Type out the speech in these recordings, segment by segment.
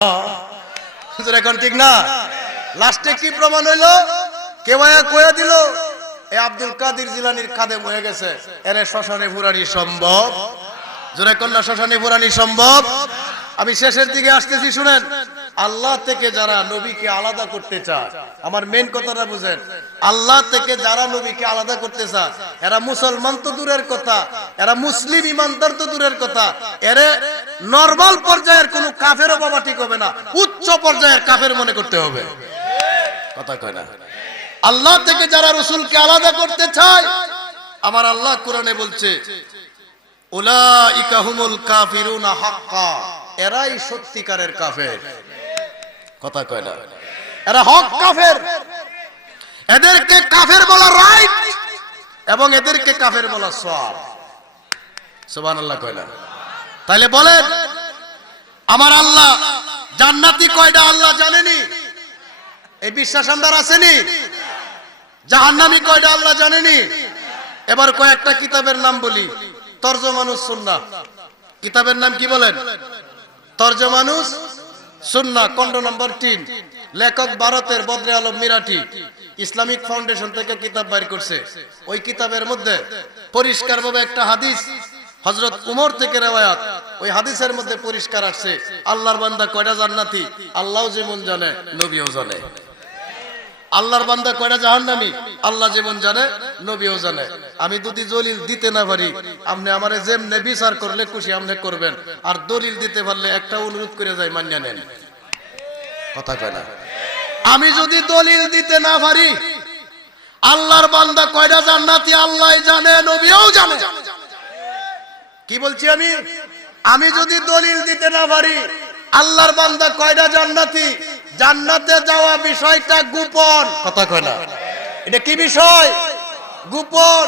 এখন ঠিক না? লাস্টে কি প্রমাণ হইলো? কেওয়া কয়ে দিল এই আব্দুল কাদের জিলানীর খাদেম হয়ে গেছে, এরে শ্মশানে পুরানি সম্ভব? জোরে কন্যা শ্মশানে পুরানি সম্ভব? আমি শেষের দিকে আসতেছি, শুনেন। আল্লাহ থেকে যারা নবীকে আলাদা করতে চায়, আমার মেন কথাটা বুঝেন, আল্লাহ থেকে যারা নবীকে আলাদা করতে চায়, এরা মুসলমান তো দূরের কথা, এরা মুসলিম ইমানদার তো দূরের কথা, এরে নরমাল পর্যায়ের কোন কাফেরও বাবা ঠিক হবে না, উচ্চ পর্যায়ের কাফের মনে করতে হবে। কথা কয় না? আল্লাহ থেকে যারা রাসূলকে আলাদা করতে চায়, আমার আল্লাহ কোরআনে বলছে উলাইকা হুমুল কাফিরুনা হাক্কা, এরাই সত্যিকারের কাফের। কথা কয় না? এরা হক কাফের। এদেরকে কাফের বলা রাইট এবং এদেরকে কাফের বলা সওয়াব। সুবহানাল্লাহ কয় না? তাইলে বলেন, আমার আল্লাহ জান্নাতি কয়টা আল্লাহ জানেনি? এই বিশ্বাস আমাদের আসেনি? জাহান্নামী কয়টা আল্লাহ জানেনি? এবার কয়েকটা কিতাবের নাম বলি। তরজমানুস সুন্নাহ কিতাবের নাম কি বলেন? তরজমানুস সুন্নাহ, খণ্ড নম্বর 3, লেখক ভারতের বদরে আলম মিরাটি ইসলামিক ফাউন্ডেশন থেকে কিতাব বাইর করছে। ওই কিতাবের মধ্যে পরিষ্কারভাবে একটা হাদিস হযরত উমর থেকে রওয়ায়াত, ওই হাদিসের মধ্যে পরিষ্কার আসছে আল্লাহর বান্দা কয়টা জান্নাতি আল্লাহও যেমন জানে, নবীও জানে। আল্লাহর বান্দা কয়টা জাহান্নামী আল্লাহ যেমন জানে, নবীও জানে। আমি যদি দলিল দিতে না পারি, আপনি আমারে যেমনে বিচার করলে খুশি আপনি করবেন, আর দলিল দিতে পারলে একটা অনুরোধ করে যাই, মানিয়ে নেন। কথা কয় না? আমি যদি দলিল দিতে না পারি, আল্লাহর বান্দা কয়টা জান্নাতি আল্লাহ জানে, নবীও জানে। কি বলছি আমি? আমি যদি দলিল দিতে না পারি, আল্লাহর বান্দা কয়টা জান্নাতি, জান্নাতে যাওয়া বিষয়টা গোপন। কথা কয় না? এটা কি বিষয়? গোপন।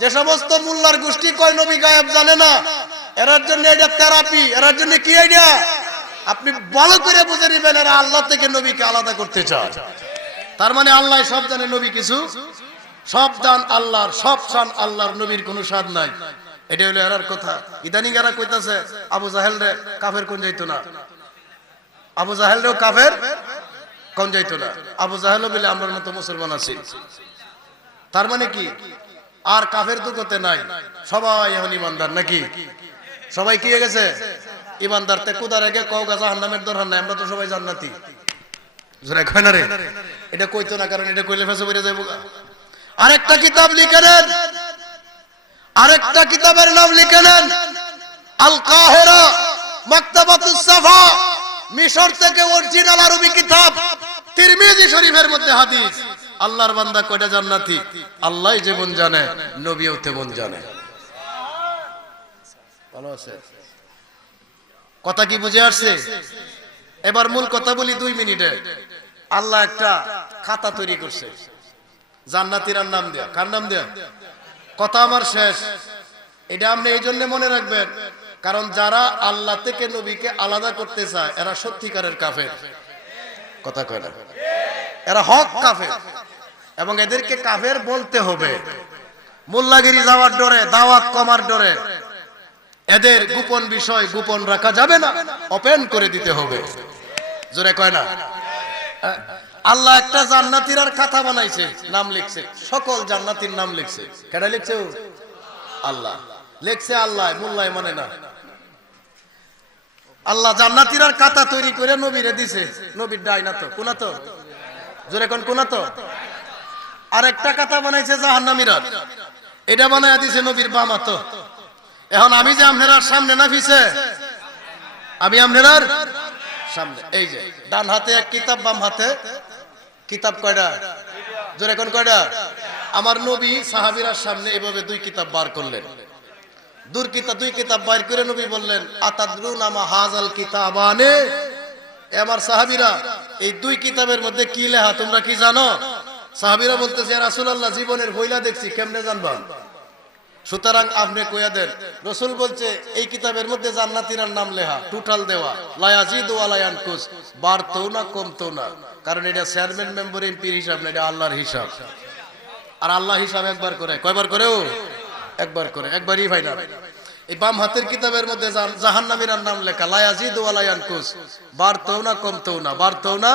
যে সমস্ত মোল্লার গোষ্ঠী কয় নবী গায়েব জানে না, এরার জন্য এটা থেরাপি, এরার জন্য কি এটা? আপনি ভালো করে বুঝে নেবেন, এরা আল্লাহ থেকে নবীকে আলাদা করতে চায়। তার মানে আল্লাহ সব জানে, নবী কিছু। সব জান আল্লাহর, সব শান আল্লাহর, নবীর কোনো স্বাদ নাই। এটা হলো এরার কথা। ইদানিং এরা কইতাছে আবু জাহেল রে কাফের কোন যাইতো না, আবু জাহেল রেও কাফের কোন যাইতো না। আবু জাহেল বলে আমরার মতো মুসলমান আছি। তার মানে কি? আর কাফের তো করতে নাই, সবাই এখন ইমানদার নাকি? সবাই কি হয়ে গেছে? ইমানদার। তে কুদার আগে কওগা জাহান্নামের দরকার নাই, আমরা তো সবাই জান্নাতি। জোরে কয় না রে? এটা কইতো না, কারণ এটা কইলে ফেসে বেরিয়ে যাইব। আরেকটা কিতাব লিখে নেন, আরেকটা কিতাবের নাম লিখে নেন, আল কাহিরা মাকতাবাতুস সাফা, মিশর থেকে অরিজিনাল আরবি কিতাব, তিরমিজি শরীফের মধ্যে হাদিস। আল্লাহর বান্দা কয়টা জান্নাতি আল্লাহই যেমন জানে, নবীও তেমন জানে। ভালো আছে? কথা কি বুঝে আসছে? এবার মূল কথা বলি 2 মিনিটে। আল্লাহ একটা খাতা তৈরি করছে জান্নাতীর নাম দেয়া। কার নাম দেয়া? কথা আমার শেষ। এটা আপনি এই জন্য মনে রাখবেন, কারণ যারা আল্লাহ থেকে নবীকে আলাদা করতে চায়, এরা সত্যিকারের কাফের। কথা কয় না? এরা হক কাফের, এবং এদেরকে কাফের বলতে হবে। মোল্লাগিরি যাওয়ার ডরে, দাওয়াত কমার ডরে এদের গোপন বিষয় গোপন রাখা যাবে না, ওপেন করে দিতে হবে। জোরে কয় না? আল্লাহ একটা জান্নাতীর আর খাতা বানাইছে, নাম লিখছে, সকল জান্নাতীর নাম লিখছে। কেডা লিখছে? আল্লাহ লিখছে। আল্লাহ, মোল্লায় মানে না। আল্লাহ জান্নাতীর আর খাতা তৈরি করে নবীরে দিছে। নবীর ডাইনা তো কোনা তো, জোরে কোন কোনা তো। আর একটা খাতা বানাইছে জাহান্নামীরা, এটা বানায়া দিছে নবীর বামা তো। এখন আমি যে আমনেরার সামনে না পিছে? আমি আমনেরার সামনে। এই যে ডান হাতে এক কিতাব, বাম হাতে কিতাব। কয়টা? জোরে কোন কয়টা? আমার নবী সাহাবীরার সামনে এভাবে 2 কিতাব বার করলেন। 2 কিতাব বার করে নবী বললেন, আতাদরুনা মা হাযাল কিতাবানে, আমার সাহাবীরা এই 2 কিতাবের মধ্যে কি লেখা তোমরা কি জানো? সাহাবীরা বলতেছে, ইয়া রাসূলুল্লাহ, জীবনের বইলা দেখছি, কেমনে জানবা? সুতরাং আপনি কইয়া দেন। রাসূল বলছে এই কিতাবের মধ্যে জান্নাতীর নাম লেখা, টোটাল দেওয়া, লা ইয়াজিদু ওয়া লা ইয়ানকুস, বাড়তো না কমতো না। কারণ এটা চেয়ারম্যান মেম্বার এমপির হিসাব না, এটা আল্লাহর হিসাব। আর আল্লাহ হিসাব একবার করে, কয়বার করে? ও একবার করে, একবারই ফাইনাল। এই বাম হাতের কিতাবের মধ্যে জাহান্নামীর নাম লেখা, লা ইয়াজিদু ওয়া লা ইয়ানকুস, বাড়তেও না কমতেও না, বাড়তেও না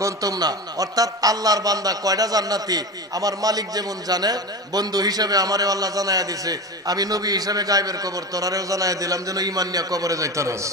কমতেও না। অর্থাৎ আল্লাহর বান্দা কয়টা জান্নাতি আমার মালিক যেমন জানে, বন্ধু হিসেবে আমারে আল্লাহ জানায়া দিছে, আমি নবী হিসেবে গায়বের খবর তোরারেও জানায়া দিলাম, যেন ঈমান নিয়ে কবরে যাইতে পারস।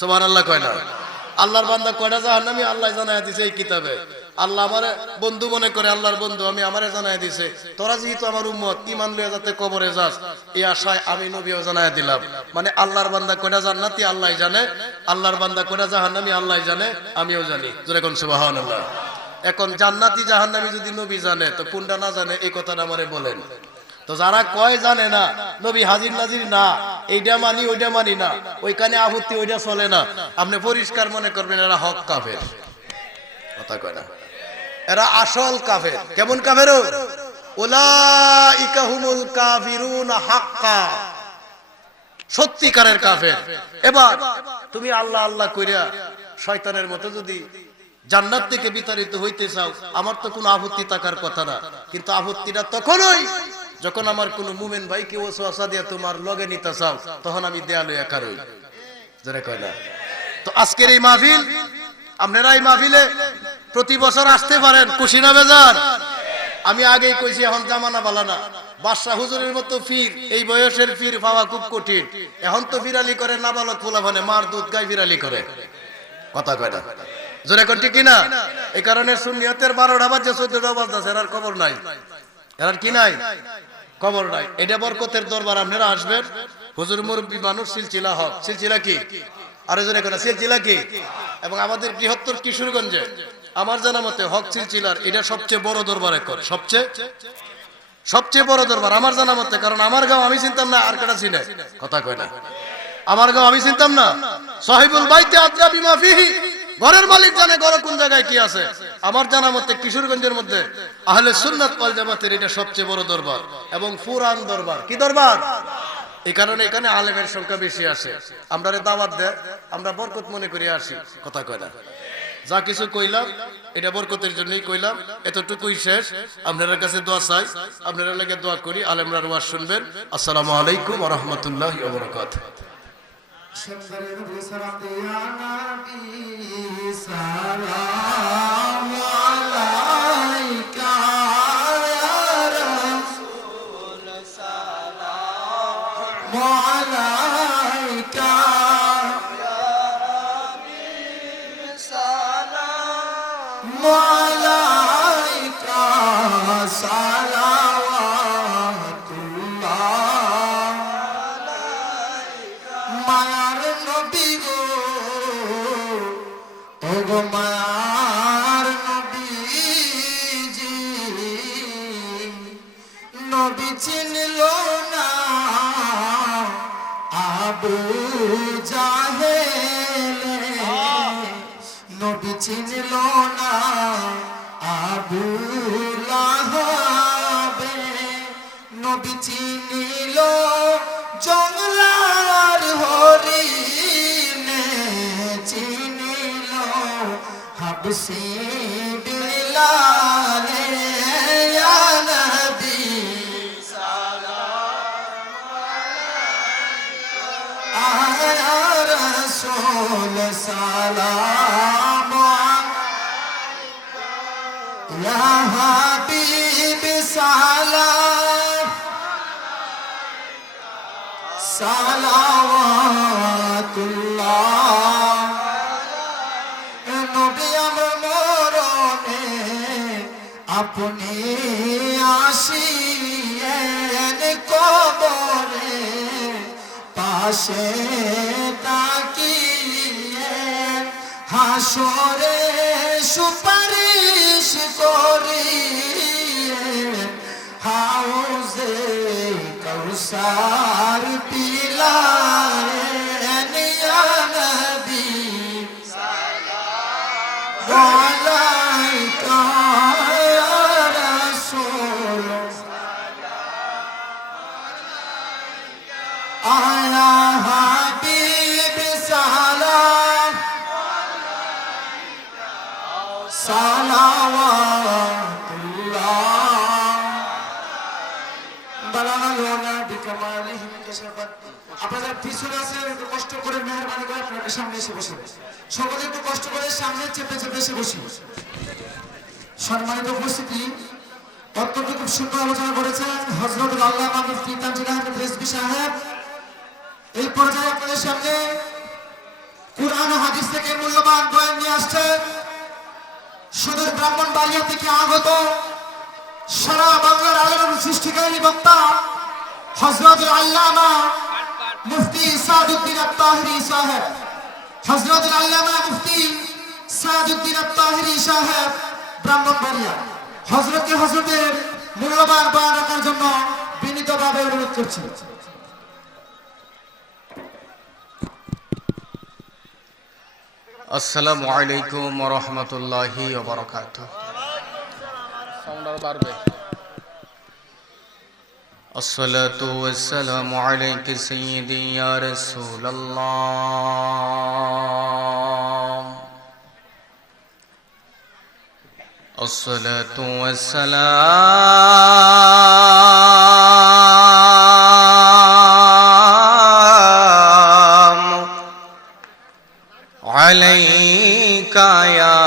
সুবহানাল্লাহ কয় না? আল্লাহর বান্দা কয়টা জাহান্নামী আল্লাহ জানায়া দিছে এই কিতাবে। আল্লাহ আমারে বন্ধু মনে করে, আল্লাহর বন্ধু আমি, আমারে জানায়া দিছে তোরা যেহেতু আমার উম্মত, ঈমান লইয়া যাতে কবরে যাস এই আশায় আমি নবীও জানায়া দিলাম। মানে আল্লাহর বান্দা কয়টা জান্নাতি আল্লাহ জানে, আল্লাহর বান্দা কয়টা জাহান্নামী আল্লাহ জানে, আমিও জানি। জোরে কোন সুবহানাল্লাহ। এখন জান্নাতি জাহান্নামী যদি নবী জানে তো কোনটা না জানে এই কথাটা আমারে বলেন। তো যারা কয় জানে না, নবী হাজির নাজির না, এইটা মানি ওইটা মানি না, ওইখানে আপত্তি ওইটা চলে না, আপনি পরিষ্কার মনে করবেন এরা হক কাফের। কথা কয় না? এরা আসল কাফের। কেমন কাফের? উলাইকা হুমুল কাফিরুন হাক্কা, সত্যিকারের কাফের। এবার তুমি আল্লাহ আল্লাহ কইরা শয়তানের মতো যদি জান্নাত থেকে বিতাড়িত হইতে চাও, আমার তো কোনো আপত্তি থাকার কথা না, কিন্তু আপত্তিটা তখনই যখন আমার কোনো মুমিন ভাইকে ওয়াসওয়াসা দিয়া তোমার লগে নিতে চাও, তখন আমি দেয়ালে একা রই। যারা কয় না। তো আজকের এই মাহফিল, আপনারা এই মাহফিলে প্রতি বছর আসতে পারেন, খুশি না বেজার? আমি আগেই কইছি এখন জামানা ভালো না, বাদশা হুজুরের মতো ফির, এই বয়সের ফির পাওয়া খুব কঠিন। এখন তো বিড়ালি করে নাবালক পোলাপানে, মার দুধ গাই বিড়ালি করে। কথা কয় না? জোরে কোন ঠিক কিনা? এই কারণে সুন্নিয়তের 12টা বাজে 14টা বাজছে, এর খবর নাই, এর কি নাই খবর নাই। এটা বরকতের দরবার, আপনারা আসবেন। হুজুর মুরব্বী মানুষ, সিলসিলা হক। সিলসিলা কি? আরে জোরে কোন সিলসিলা কি? এবং আমাদের বৃহত্তর কিশোরগঞ্জে আমার জানা মতে হক সিলসিলার এটা সবচেয়ে বড় দরবার, এখন সবচেয়ে বড় দরবার আমার জানা মতে। কারণ আমার গাঁও আমি চিনতাম না, আর কাটা চিনে। কথা কয় না? আমার গাঁও আমি চিনতাম না। সাহিবুল বাইতে আদরা বিমা ফিহি, ঘরের মালিক জানে ঘরে কোন জায়গায় কি আছে। আমার জানা মতে কিশোরগঞ্জের মধ্যে আহলে সুন্নাত ওয়াল জামাতের এটা সবচেয়ে বড় দরবার এবং পুরান দরবার। কি দরবার? এই কারণে এখানে আলেমের সংখ্যা বেশি আসে। আমরা দাওয়াত দেয়, আমরা বরকত মনে করে আসি। কথা কয় না? যা কিছু কইলাম এটা বরকতের জন্যই কইলাম, এতটুকুই শেষ। আপনাদের কাছে দোয়া চাই, আপনারা লাগে দোয়া করি, আলেমরা ওয়াজ শুনবেন। আসসালামু আলাইকুম ওয়া রাহমাতুল্লাহি ওয়া বারাকাতুহু। মায়ার নবী গো, ও গো মায়ার নবীজি, নবী চিনল না আবু জাহেল, নবী চিনল না আবু লাহাব, নবী চিনিল জঙ্গলার হরিণে, চিনিল হাবসি বিলালে, ইয়া নবী সালাম আলাইকা, ইয়া রাসূল সালাম আলাইকা, ইয়া হাবিব সালাম সালাওয়াতুল্লাহ। নবী আমার মরণে আপনি আসিয়েন কবরে পাশে তাকিয়েন, হাসরে সুপারিশ করিয়েন, হাউজে কাউসার পিলায়েন, ইয়া নবী সালাম আলাইকা, ইয়া রাসূল সালাম আলাইকা, ইয়া হাবিব সালাম আলাইকা, সালাওয়াতুল্লাহ। بلغنا بكماله এসে আপনারা যারা পিছনে আছেন একটু কষ্ট করে মেহরবানি করে আপনারা সামনে এসে বসুন। সকলে একটু কষ্ট করে সামনে চেপে চেপে এসে বসি। সম্মানিত উপস্থিতি, অত্যন্ত খুব সুন্দর আলোচনা করেছেন হযরতুল আল্লামা মুফতি তানজিল আহমেদ রিজভী সাহেব। এই পর্যায়ে আপনাদের সামনে কুরআন ও হাদিস থেকে মূল্যবান বয়ান নিয়ে আসছেন সুদূর ব্রাহ্মণবাড়িয়া থেকে আগত সারা বাংলার আলোড়ন সৃষ্টিকারী বক্তা হযরতুল আল্লামা মুফতি সাদউদ্দিন আত-তাহেরি সাহেব। হযরতুল আল্লামা মুফতি সাদউদ্দিন আত-তাহেরি সাহেব ব্রাহ্মণবাড়িয়া হযরতের মূল্যবান বয়ান রাখার জন্য বিনীতভাবে অনুরোধ করছি। আসসালামু আলাইকুম ওয়া রাহমাতুল্লাহি ওয়া বারাকাতুহু। সাউন্ড আর বাড়বে। الصلاة والسلام عليك سيدي يا رسول الله. الصلاة والسلام عليك يا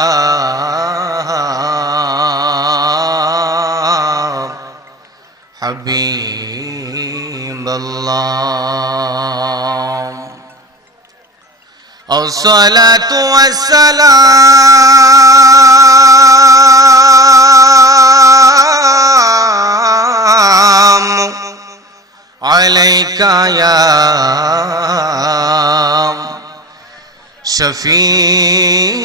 حبيب الله. الصلاة والسلام عليك يا شفيع